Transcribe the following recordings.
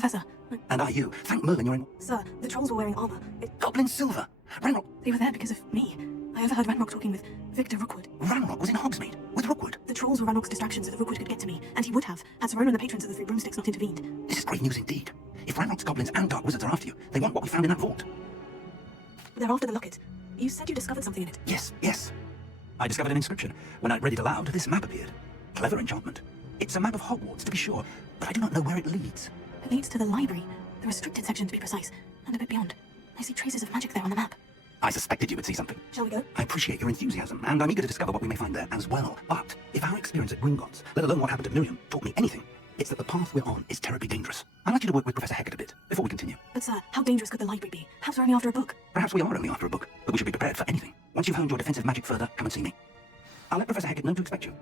Professor. And are you? Thank Merlin you're in... Sir, the trolls were wearing armor. Goblin Silver! Ranrock... They were there because of me. I overheard Ranrock talking with Victor Rookwood. Ranrock was in Hogsmeade with Rookwood. The trolls were Ranrock's distraction so that Rookwood could get to me, and he would have, had Serona and the patrons of the Three Broomsticks not intervened. This is great news indeed. If Ranrock's goblins and dark wizards are after you, they want what we found in that vault. They're after the locket. You said you discovered something in it. Yes. I discovered an inscription. When I read it aloud, this map appeared. Clever enchantment. It's a map of Hogwarts, to be sure, but I do not know where it leads. It leads to the library, the restricted section to be precise, and a bit beyond. I see traces of magic there on the map. I suspected you would see something. Shall we go? I appreciate your enthusiasm, and I'm eager to discover what we may find there as well. But if our experience at Gringotts, let alone what happened to Miriam, taught me anything, it's that the path we're on is terribly dangerous. I'd like you to work with Professor Hecat a bit, before we continue. But sir, how dangerous could the library be? Perhaps we're only after a book. Perhaps we are only after a book, but we should be prepared for anything. Once you've honed your defensive magic further, come and see me. I'll let Professor Hecat know to expect you.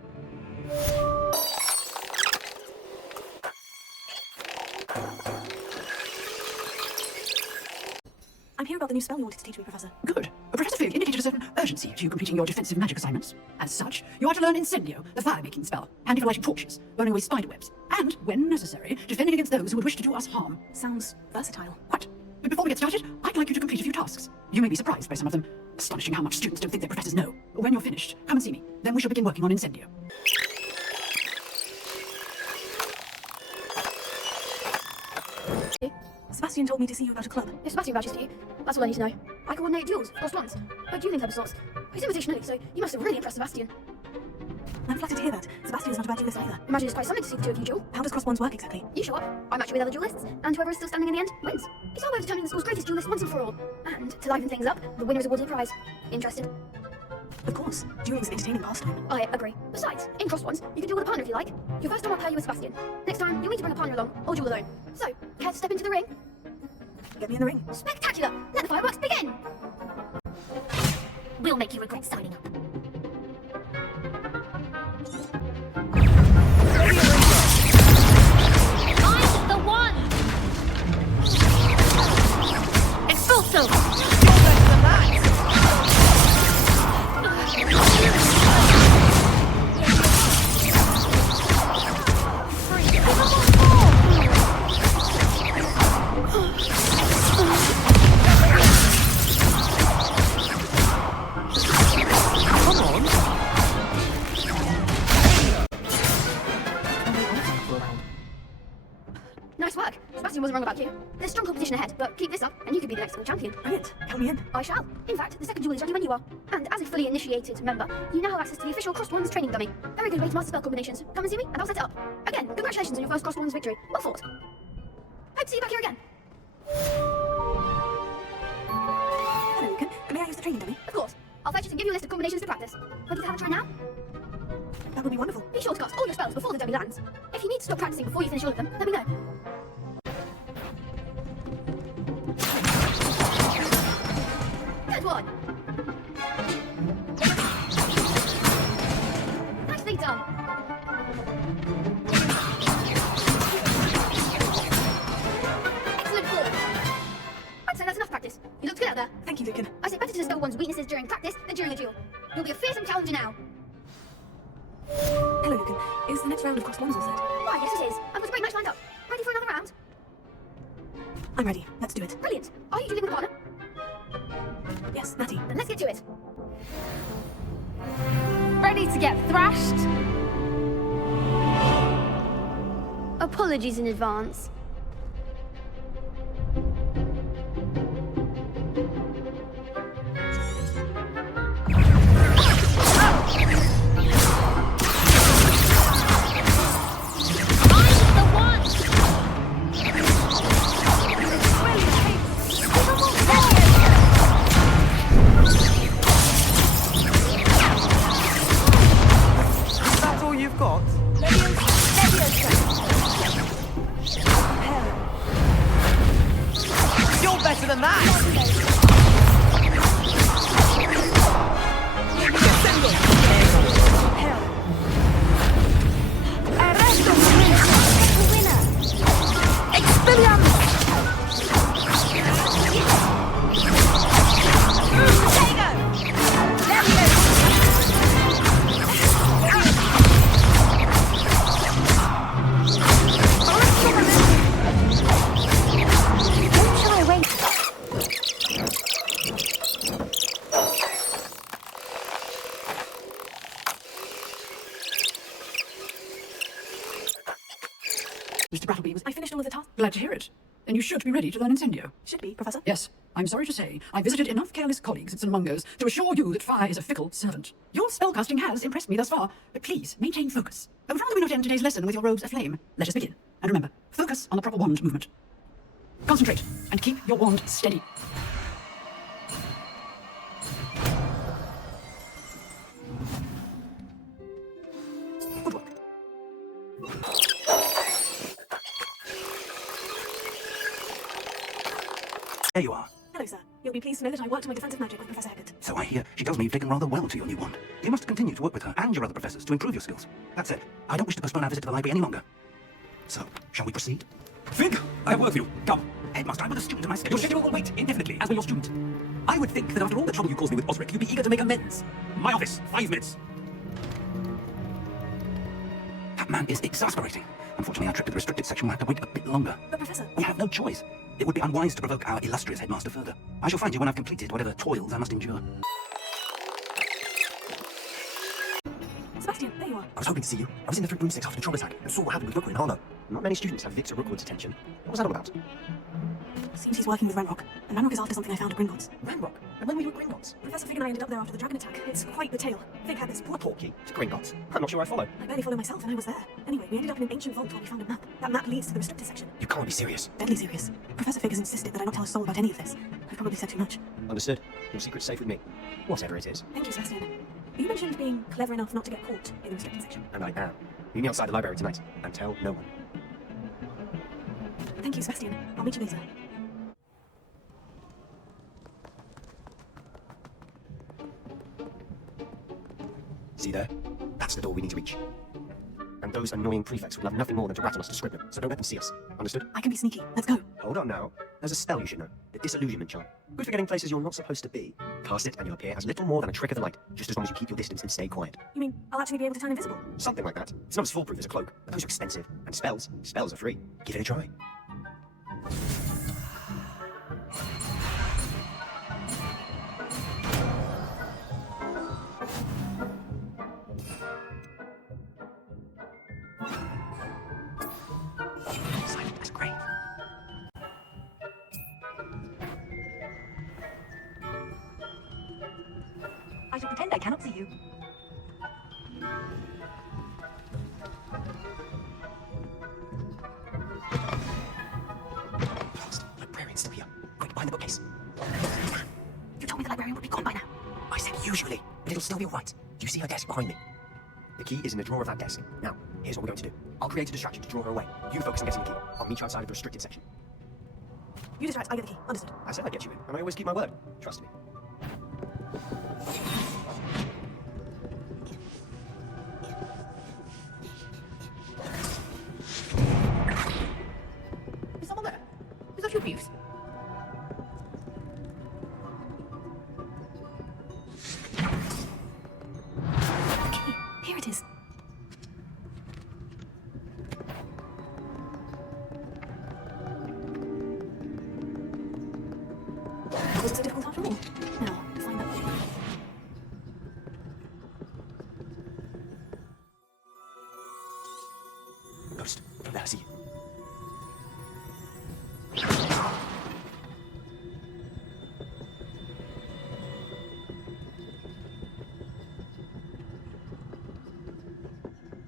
I'm here about the new spell you wanted to teach me, Professor. Good. Professor Fig indicated a certain urgency to you completing your defensive magic assignments. As such, you are to learn Incendio, the fire-making spell, handy for lighting torches, burning away spider webs, and, when necessary, defending against those who would wish to do us harm. Sounds versatile. Quite. But before we get started, I'd like you to complete a few tasks. You may be surprised by some of them. Astonishing how much students don't think their professors know. When you're finished, come and see me. Then we shall begin working on Incendio. Sebastian told me to see you about a club. If Sebastian vouches to you, that's all I need to know. I coordinate duels, crossed ones, a dueling club of sorts. His invitation early, so you must have really impressed Sebastian. I'm flattered to hear that. Sebastian's not a bad duelist either. Imagine it's quite something to see the two of you duel. How does cross wands work exactly? You show up, I match you with other duelists, and whoever is still standing in the end wins. It's our way of determining the school's greatest duelist once and for all. And to liven things up, the winner is awarded a prize. Interested? Of course. Dueling's an entertaining pastime. I agree. Besides, in cross ones, you can duel with a partner if you like. Your first time I'll pair you with Sebastian. Next time, you'll need to bring a partner along, or duel alone. So, care to step into the ring? Get me in the ring. Spectacular! Let the fireworks begin! We'll make you regret signing up. I'm the one! Expulso! Nice work. Sebastian wasn't wrong about you. There's strong competition ahead, but keep this up and you could be the next school champion. Brilliant. Count me in. I shall. In fact, the second duel is ready when you are. And as a fully initiated member, you now have access to the official Crossed Ones training dummy. Very good way to master spell combinations. Come and see me and I'll set it up. Again, congratulations on your first Crossed Ones victory. Well fought. Hope to see you back here again. Hello, Lucan. May I use the training dummy? Of course. I'll fetch it and give you a list of combinations to practice. Ready to have a try now? That would be wonderful. Be sure to cast all your spells before the dummy lands. If you need to stop practicing before you finish all of them, let me know. Good one! Nicely done! Excellent form! I'd say that's enough practice. You looked good out there. Thank you, Lucan. I say better to discover one's weaknesses during practice than during a duel. You'll be a fearsome challenger now. Hello, Lucan. Is the next round of cross wands all set? Why, yes it is. I've got a great match lined up. Ready for another round? I'm ready. Let's do it. Brilliant. Are you dueling with a partner? Yes, Natty. Then let's get to it. Ready to get thrashed? Apologies in advance. Mr. Brattleby was... I finished all of the tasks. Glad to hear it. Then you should be ready to learn Incendio. Should be, Professor. Yes, I'm sorry to say, I visited enough careless colleagues at St. Mungo's to assure you that fire is a fickle servant. Your spellcasting has impressed me thus far, but please maintain focus. And rather we not end today's lesson with your robes aflame, let us begin. And remember, focus on the proper wand movement. Concentrate, and keep your wand steady. Good work. There you are. Hello, sir. You'll be pleased to know that I worked on my defensive magic with Professor Herculx. So I hear she tells me you've taken rather well to your new wand. You must continue to work with her and your other professors to improve your skills. That said, I don't wish to postpone our visit to the library any longer. So, shall we proceed? Think! I have work for you. Come. Headmaster, I'm with a student in my Your schedule. schedule will wait indefinitely, as will your student. I would think that after all the trouble you caused me with Osric, you'd be eager to make amends. My office, 5 minutes. That man is exasperating. Unfortunately, our trip to the restricted section will have to wait a bit longer. But, Professor... We have no choice. It would be unwise to provoke our illustrious headmaster further. I shall find you when I've completed whatever toils I must endure. Sebastian, there you are. I was hoping to see you. I was in the room 6 after the trouble attack and saw what happened with Rookwood in Harlow. Not many students have Victor Rookwood's attention. What was that all about? Seems he's working with Ranrock, and Ranrock is after something I found at Gringotts. Ranrock? And when were you at Gringotts? Professor Fig and I ended up there after the dragon attack. It's quite the tale. Fig had this A portkey to Gringotts? I'm not sure I follow. I barely follow myself, and I was there. Anyway, we ended up in an ancient vault where we found a map. That map leads to the restricted section. You can't be serious. Deadly serious. Professor Fig has insisted that I not tell a soul about any of this. I've probably said too much. Understood. Your secret's safe with me. Whatever it is. Thank you, Sebastian. You mentioned being clever enough not to get caught in the restricted section. And I am. Meet me outside the library tonight and tell no one. Thank you, Sebastian. I'll meet you later. See there? That's the door we need to reach. And those annoying prefects would love nothing more than to rat on us to Scribner, so don't let them see us. Understood? I can be sneaky. Let's go. Hold on now. There's a spell you should know. The disillusionment charm. Good for getting places you're not supposed to be. Cast it and you'll appear as little more than a trick of the light, just as long as you keep your distance and stay quiet. You mean I'll actually be able to turn invisible? Something like that. It's not as foolproof as a cloak, but those are expensive. And spells are free. Give it a try. Silent as grave. I shall pretend I cannot see you. Lost. Librarian's still here. Quick, behind the bookcase. You told me the librarian would be gone by now. I said usually, but it'll still be alright. Do you see her desk behind me? The key is in the drawer of that desk. Now, here's what we're going to do. I'll create a distraction to draw her away. You focus on getting the key. I'll meet you outside of the restricted section. You distract, I get the key. Understood. I said I'd get you in, and I always keep my word. Trust me. Is someone there? Is that you, Reeves? The key. Here it is. That wasn't so difficult after all. Now, find that key. Ghost, don't let her see you.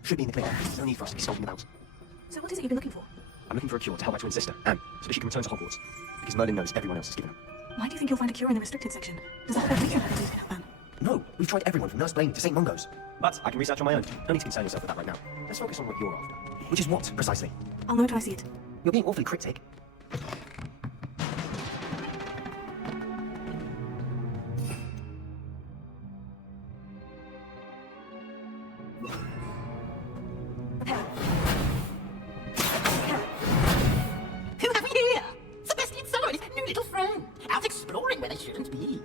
Should be in the clinic. There's no need for us to be skulking about. So what is it you've been looking for? I'm looking for a cure to help my twin sister, Anne, so that she can return to Hogwarts. Because Merlin knows everyone else has given up. Why do you think you'll find a cure in the restricted section? Does the whole region have a disease ban? No, we've tried everyone from Nurse Blaine to St. Mungo's. But I can research on my own. No need to concern yourself with that right now. Let's focus on what you're after. Which is what, precisely? I'll know it when I see it. You're being awfully cryptic. Who have we here? Sebastian Summer and his new little friend. Out exploring where they shouldn't be.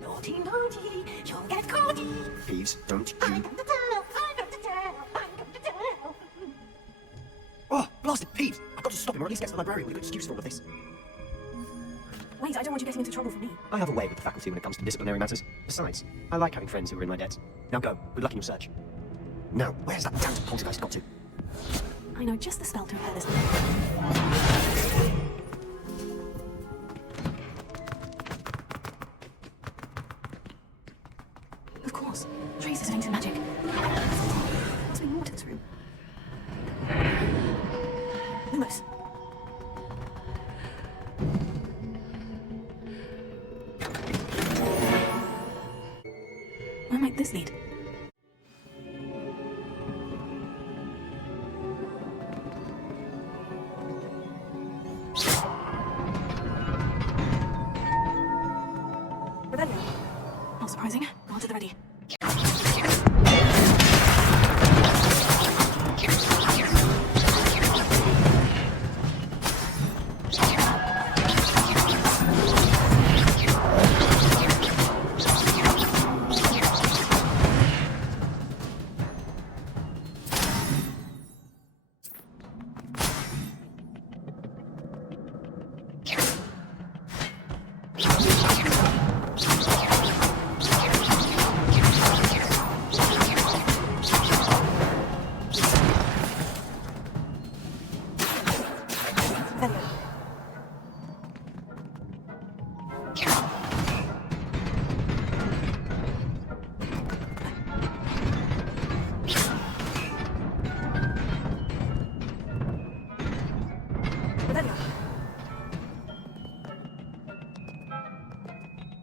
Naughty, naughty, you'll get caughty. Peeves, don't I'm you... going to tell, I'm going to tell, I'm going to tell. Oh, blasted Peeves! I've got to stop him or at least get to the librarian with a good excuse for all of this. Wait, I don't want you getting into trouble for me. I have a way with the faculty when it comes to disciplinary matters. Besides, I like having friends who are in my debt. Now go. Good luck in your search. Now, where's that damned poltergeist got to? I know just the spell to repair this. Of course. Trace is linked to magic. Must be more to this room. Lumos. Where might this lead? Not surprising. Guards at the ready.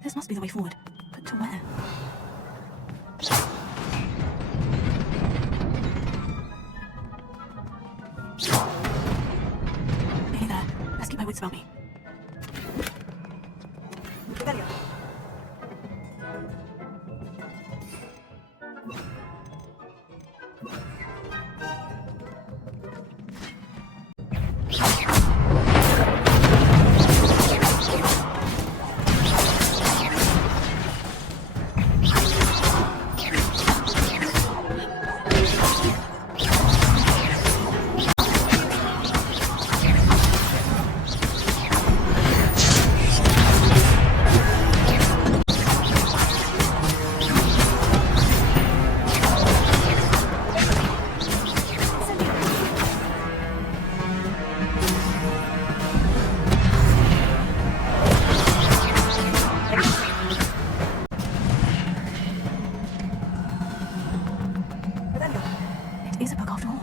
This must be the way forward. But to where? Nearly there. Best keep my wits about me. It is a book after all.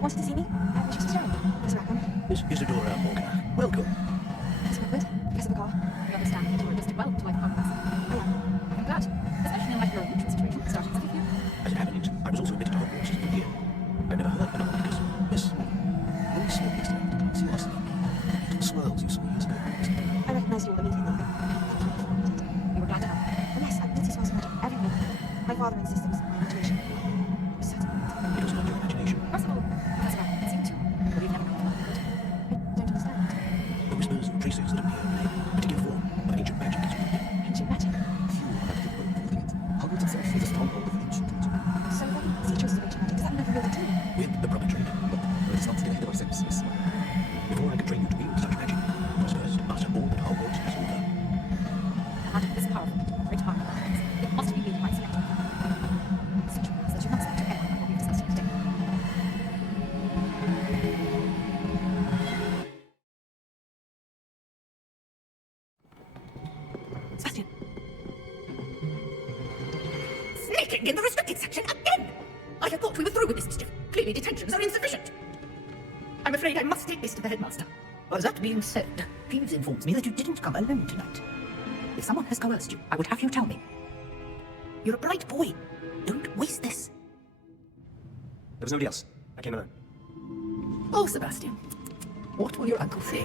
Wanted to see me? I was just sharing. Professor Rackham. Miss Isadora Morgana, welcome. Professor Woodward. Professor Bakar. I understand that you were adjusted well to life at Hogwarts. I am. I'm glad, especially in light of your mutual situation starting as a few. As it happened, I was also admitted to Hogwarts as a year. I've never heard another because, Miss, when we saw you yesterday, see last night, the swirls you saw years ago. I recognise you all immediately. We were glad to have you. And yes, I've been to Smells Magic every week. My father insists it was my imagination. I'm certain. It was not your imagination. First of all, Professor Rackham, it's you too. But we've never come to love you. I don't understand. The whispers and traces that appear in a particular form of ancient magic is real. Ancient magic. Few are the people holding it. Hogwarts itself is a stronghold of ancient magic. So if I can see traces of ancient magic, does that mean I can build a tomb? With the proper training. But it's not to get ahead of ourselves, Miss. Before I could train you to wield such magic, you must first master all that Hogwarts has to offer. A magic this powerful, great power. It must be wielded by selected. Such rules that you must speak to anyone that will be discussed today. sticking in the restricted section again! I had thought we were through with this mischief. Clearly detentions are insufficient. I'm afraid I must take this to the headmaster. Well, that being said, Peeves informs me that you didn't come alone tonight. If someone has coerced you, I would have you tell me. You're a bright boy. Don't waste this. There was nobody else. I came alone. Oh, Sebastian, what will your uncle say?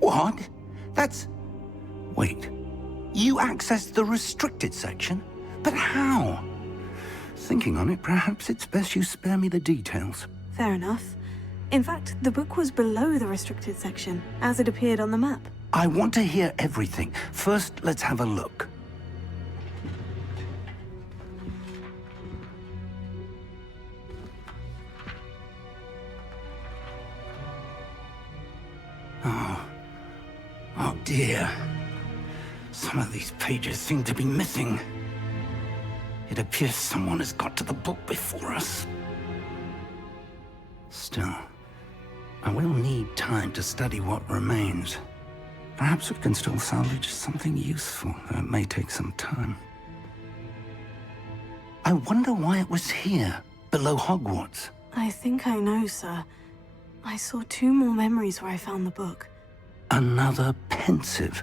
What? That's... Wait. You accessed the restricted section? But how? Thinking on it, perhaps it's best you spare me the details. Fair enough. In fact, the book was below the restricted section, as it appeared on the map. I want to hear everything. First, let's have a look. Oh dear. Some of these pages seem to be missing. It appears someone has got to the book before us. Still, I will need time to study what remains. Perhaps we can still salvage something useful, though it may take some time. I wonder why it was here, below Hogwarts. I think I know, sir. I saw 2 more memories where I found the book. Another pensive,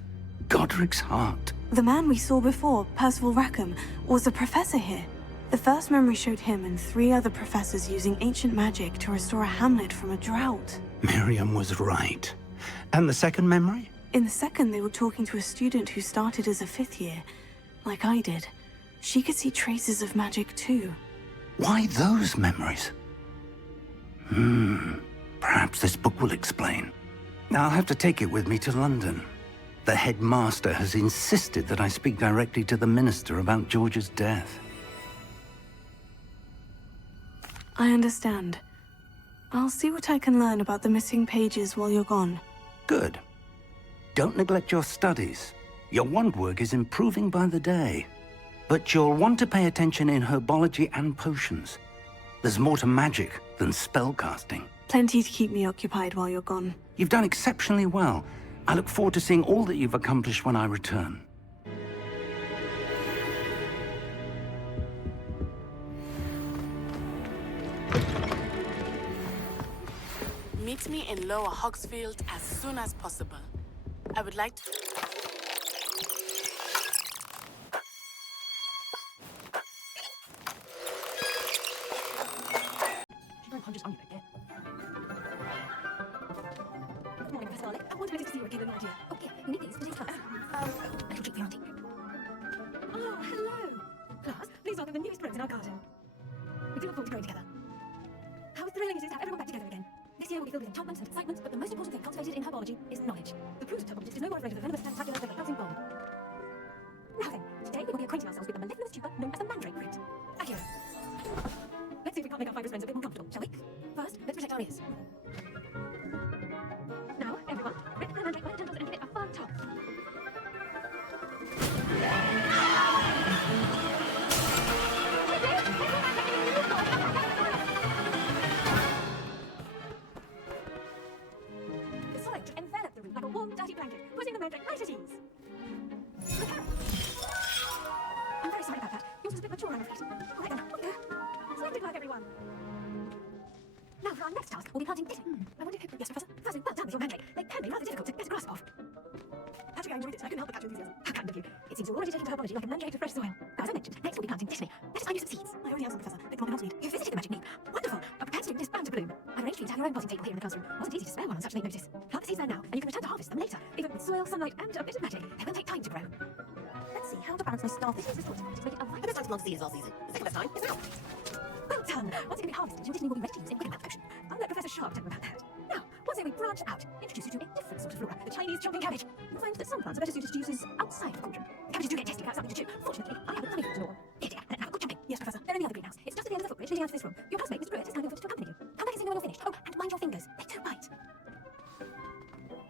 Godric's heart. The man we saw before, Percival Rackham, was a professor here. The first memory showed him and 3 other professors using ancient magic to restore a hamlet from a drought. Miriam was right. And the second memory? In the second, they were talking to a student who started as a 5th year, like I did. She could see traces of magic too. Why those memories? Perhaps this book will explain. I'll have to take it with me to London. The headmaster has insisted that I speak directly to the minister about George's death. I understand. I'll see what I can learn about the missing pages while you're gone. Good. Don't neglect your studies. Your wand work is improving by the day. But you'll want to pay attention in herbology and potions. There's more to magic than spellcasting. Plenty to keep me occupied while you're gone. You've done exceptionally well. I look forward to seeing all that you've accomplished when I return. Meet me in Lower Hogsfield as soon as possible. I would like to... Hundreds on you again. Good morning, Professor Lolly. I wanted to see you again, my dear. Oh, yeah, you need these for today's class. A little treat for your auntie. Oh, hello. Class, please welcome the newest friends in our garden. We do look forward to growing together. How thrilling it is to have everyone back together again. This year will be filled with enchantment and excitement, but the most important thing cultivated in herbology is knowledge. The prudent herbologist is no more afraid of the venomous tentacular than the bouncing bomb. Now then, today we will be acquainting ourselves with the mellifluous tuber known as the mandrake fruit. Accio. Let's see if we can't make our fibrous friends a bit more comfortable, shall we? First, let's protect our ears. Now, everyone, rip the mandrake by the tendrils and give it a firm tug. The soil should envelop the root like a warm, dirty blanket, putting the mandrake right at ease. The carrot. I'm very sorry about that. Yours was a bit mature, I'm afraid. All right then, off you go. Splendid work, everyone. Now for our next task, we'll be planting ditto. I wonder if... Yes, Professor? Firstly, well done with your mandrake. They can be rather difficult to get a grasp of. How'd you go enjoy this? I couldn't help but catch your enthusiasm. How kind of you. It seems you're already taking to herbology like a mandrake to fresh soil. Now, as I mentioned, next we'll be planting ditto. Let us find you some seeds. I already have some, Professor. Big Mom and Osmead. You've visited the magic neep. Wonderful. A prepared student is bound to bloom. I've arranged for you to have your own potting table here in the classroom. Wasn't easy to spare one on such late notice. Plant the seeds there now, and you can return to harvest them later. Even with soil, sunlight, and a bit of magic, they will take time to grow. Let's see how to balance my starfish and fruit to make it a right. The best time to plant seeds all season. The second best time is now. Well done! Once it can be harvested, your destiny will be ready to use in Wickham potion. I'll let Professor Sharp tell you about that. Now, once we branch out, introduce you to a different sort of flora, the Chinese jumping cabbage. You'll find that some plants are better suited to uses outside of the cauldron. Cabbages do get testy without something to chew. Fortunately, I have a honey to all. Here, dear, let's have a good jumping. Yes, Professor. They're in the other greenhouse. It's just at the end of the footbridge leading out of this room. Your classmate, Mr. Pruitt, is kindly offered to accompany you. Come back as soon as you're finished. Oh, and mind your fingers. They do bite.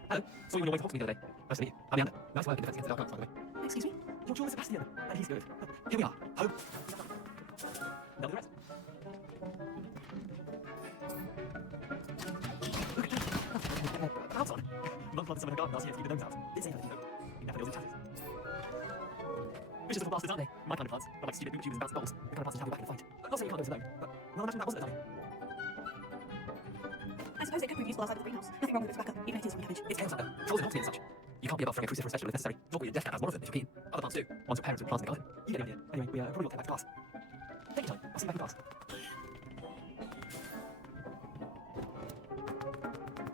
Hello. Saw you on your way to Hogwarts the other day. Nice to meet you. I'm Leander. Nice work in defense against the dark arts, by the way. Excuse me? Your jewel Sebastian. And he's good. Here we are. Home. they'll do the rest. House on. Mum planted some in her garden last year to keep the gnomes out. Didn't say anything though. You never know in tatters. Vicious little bastards, aren't they? My kind of plants are like stupid boot tubers and bouncing balls. The kind of plants that have you back in a fight. Not saying you can't go to them, but well, imagine that wasn't a dummy. I suppose it could be useful outside of the greenhouse. Nothing wrong with its backup, even if it is from cabbage. It's chaos out there. Trolls are not to be as such. You can't be above throwing a cruciferous vegetable if necessary. Talk with your death cat has one of them if you're keen. Other plants do. Ones with parents with plants in the garden. You get the idea. Anyway, we probably won't take back to class. Take your time. I'll see you back in class.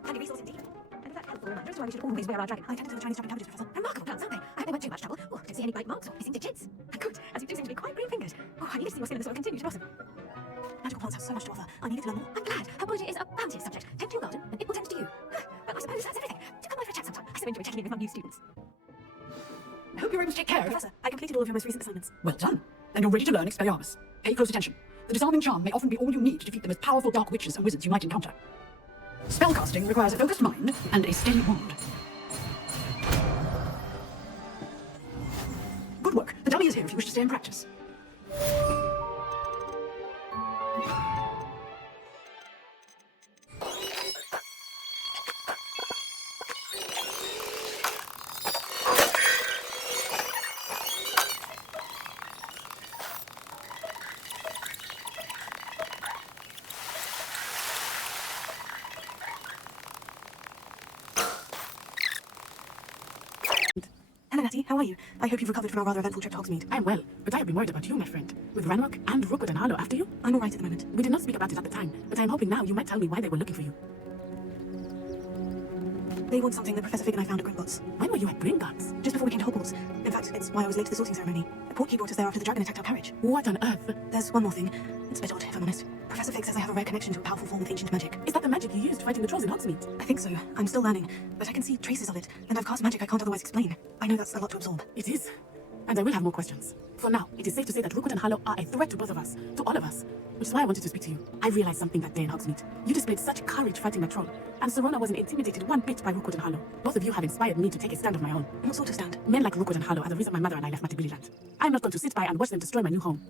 Handy resource indeed. And if that helpful reminder as to why we should always wear our dragon. I attended to the Chinese dragon cabbages, Professor. Remarkable plants, aren't they? I hope they weren't too much trouble. Oh, I don't see any bite marks or missing digits. Good, as you do seem to be quite green-fingered. Oh, I need to see your skill in the soil continue to blossom. Magical plants have so much to offer. I needed to learn more. I'm glad. Herbology is a bounteous subject. Tend to your garden, and it will tend to you. But I suppose that's everything. Do come by for a chat sometime. I so enjoy checking in with my new students. I hope you're able to take care of Professor, I completed all of your most recent assignments. Well done. Then you're ready to learn Expelliarmus. Pay close attention. The disarming charm may often be all you need to defeat the most powerful dark witches and wizards you might encounter. Spellcasting requires a focused mind and a steady wand. Good work. The dummy is here if you wish to stay and practice. Hello, Natty. How are you? I hope you've recovered from our rather eventful trip to Hogsmeade. I'm well, but I have been worried about you, my friend. With Ranrock and Rookwood and Harlow after you? I'm all right at the moment. We did not speak about it at the time, but I'm hoping now you might tell me why they were looking for you. They want something that Professor Fig and I found at Grimbots. When were you at Gringotts? Just before we came to Hogwarts. In fact, it's why I was late to the sorting ceremony. The portkey brought us there after the dragon attacked our carriage. What on earth? There's one more thing. It's a bit odd, if I'm honest. Professor Fig says I have a rare connection to a powerful form of ancient magic. Is that the magic you used fighting the trolls in Hogsmeade? I think so. I'm still learning, but I can see traces of it, and I've cast magic I can't otherwise explain. I know that's a lot to absorb. It is. And I will have more questions. For now, it is safe to say that Rookwood and Harlow are a threat to both of us, to all of us. Which is why I wanted to speak to you. I realized something that day in Hogsmeade. You displayed such courage fighting that troll, and Serona wasn't intimidated one bit by Rookwood and Harlow. Both of you have inspired me to take a stand of my own. What sort of stand? Men like Rookwood and Harlow are the reason my mother and I left Matigbilliland. I'm not going to sit by and watch them destroy my new home.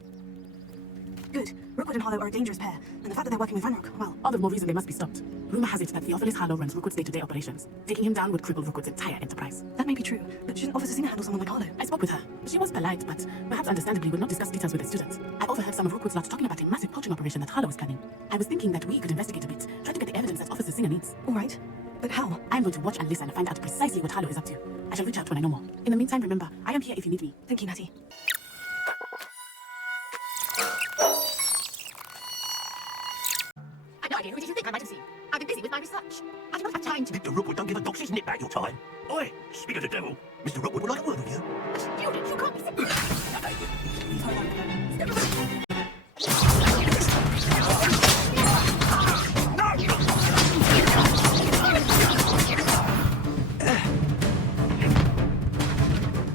Good. Rookwood and Harlow are a dangerous pair, and the fact that they're working with Ranrock, well... All the more reason they must be stopped. Rumor has it that Theophilus Harlow runs Rookwood's day-to-day operations. Taking him down would cripple Rookwood's entire enterprise. That may be true, but shouldn't Officer Singer handle someone like Harlow? I spoke with her. She was polite, but perhaps understandably would not discuss details with the students. I overheard some of Rookwood's lot talking about a massive poaching operation that Harlow was planning. I was thinking that we could investigate a bit, try to get the evidence that Officer Singer needs. All right. But how? I'm going to watch and listen and find out precisely what Harlow is up to. I shall reach out when I know more. In the meantime, remember, I am here if you need me. Thank you, Natty. I've no idea who did you think I might have seen. I've been busy with my research. I do not have time to... Mr. Rookwood don't give a doxy's nip back your time. Oi, speak of the devil. Mr. Rookwood would like a word with you. Student, you can't be simple.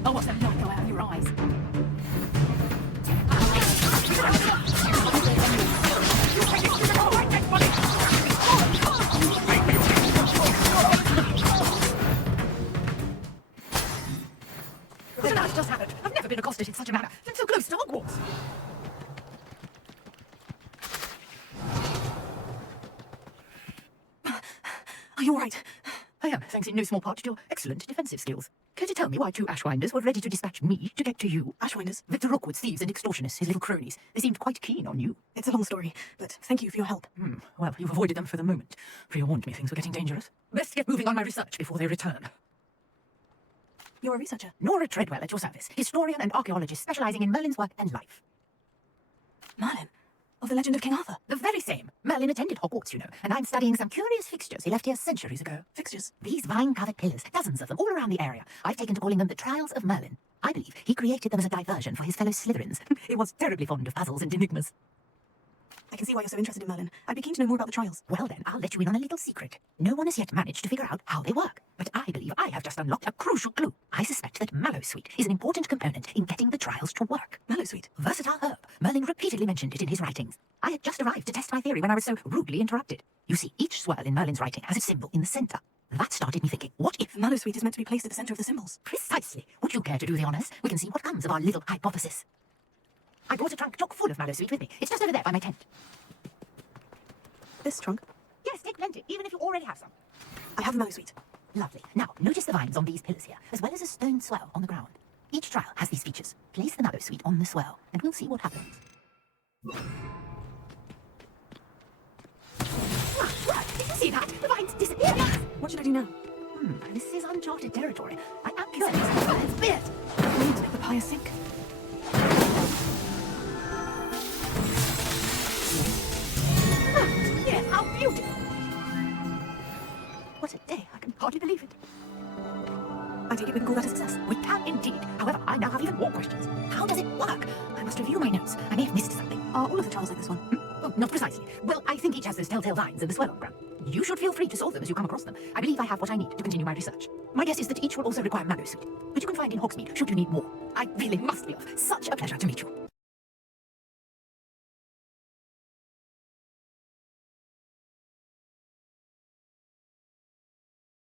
Oh, what's that light go out of your eyes? What just happened? I've never been accosted in such a manner. I'm so close to Hogwarts. Are you all right? I am, thanks in no small part to your excellent defensive skills. Care to tell me why two Ashwinders were ready to dispatch me to get to you? Ashwinders? Victor Rookwood's thieves and extortionists, his little cronies. They seemed quite keen on you. It's a long story, but thank you for your help. Well, you've avoided them for the moment. Pre-warned me things were getting dangerous. Best get moving on my research before they return. You're a researcher. Nora Treadwell at your service, historian and archaeologist specializing in Merlin's work and life. Merlin? Of the legend of King Arthur? The very same. Merlin attended Hogwarts, you know, and I'm studying some curious fixtures he left here centuries ago. Fixtures? These vine-covered pillars, dozens of them, all around the area. I've taken to calling them the Trials of Merlin. I believe he created them as a diversion for his fellow Slytherins. He was terribly fond of puzzles and enigmas. I can see why you're so interested in Merlin. I'd be keen to know more about the trials. Well then, I'll let you in on a little secret. No one has yet managed to figure out how they work. But I believe I have just unlocked a crucial clue. I suspect that Mallowsweet is an important component in getting the trials to work. Mallowsweet? Versatile herb. Merlin repeatedly mentioned it in his writings. I had just arrived to test my theory when I was so rudely interrupted. You see, each swirl in Merlin's writing has a symbol in the center. That started me thinking, what if... Mallowsweet is meant to be placed at the center of the symbols. Precisely. Would you care to do the honors? We can see what comes of our little hypothesis. I brought a trunk chock full of mallow sweet with me. It's just over there by my tent. This trunk? Yes, take plenty, even if you already have some. I have mallow sweet. Lovely. Now, notice the vines on these pillars here, as well as a stone swell on the ground. Each trial has these features. Place the mallow sweet on the swell, and we'll see what happens. Right, did you see that? The vines disappeared. What should I do now? This is uncharted territory. I am concerned. It's weird. I need to make the pyre sink. Yes, how beautiful. What a day. I can hardly believe it. I take it we can call that a success. We can indeed. However, I now have even more questions. How does it work? I must review my notes. I may have missed something. Are all of the trials like this one? Oh, not precisely. Well, I think each has those telltale vines and the swell on the ground. You should feel free to solve them as you come across them. I believe I have what I need to continue my research. My guess is that each will also require mallow sweet, which you can find in Hogsmeade should you need more. I really must be off. Such a pleasure to meet you.